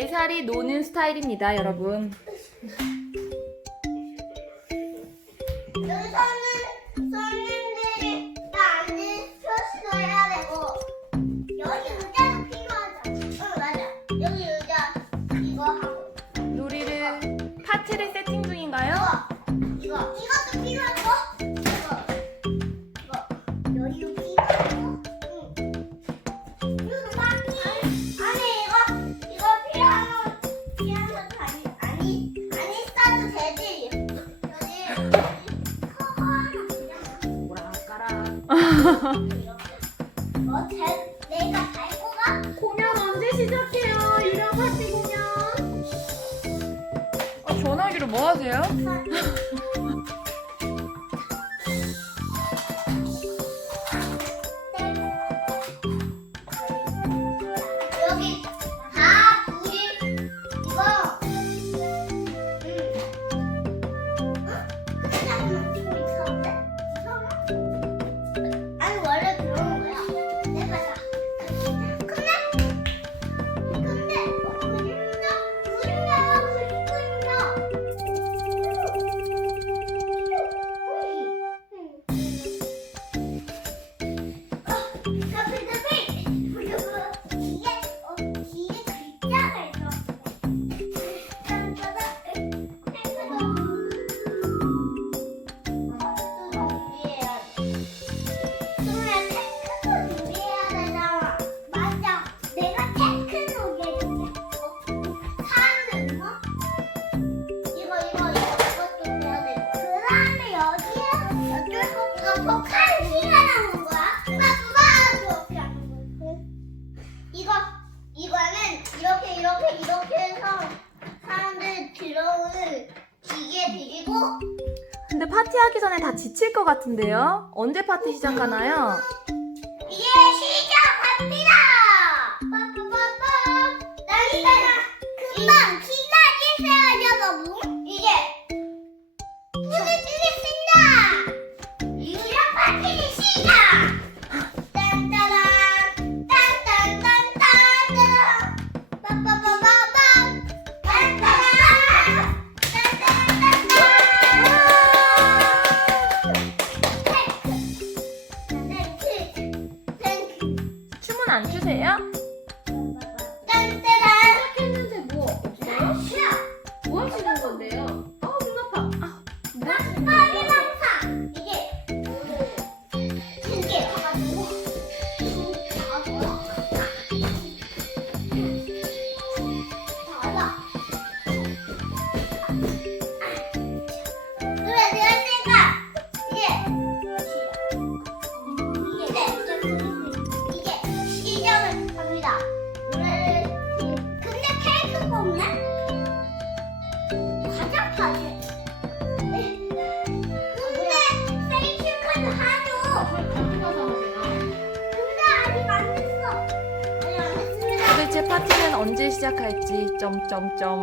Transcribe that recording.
네 살이 노는 스타일입니다, 여러분. 음. 여기서는 어, 잘, 내가 달고 가? 공연 언제 시작해요? 유령 파티 공연. 아, 전화기로 뭐 하세요? 이게 비리고 근데 파티하기 전에 다 지칠 것 같은데요? 언제 파티 시작하나요? 안 주세요? 네, 도대체 파티는 언제 시작할지 점점점.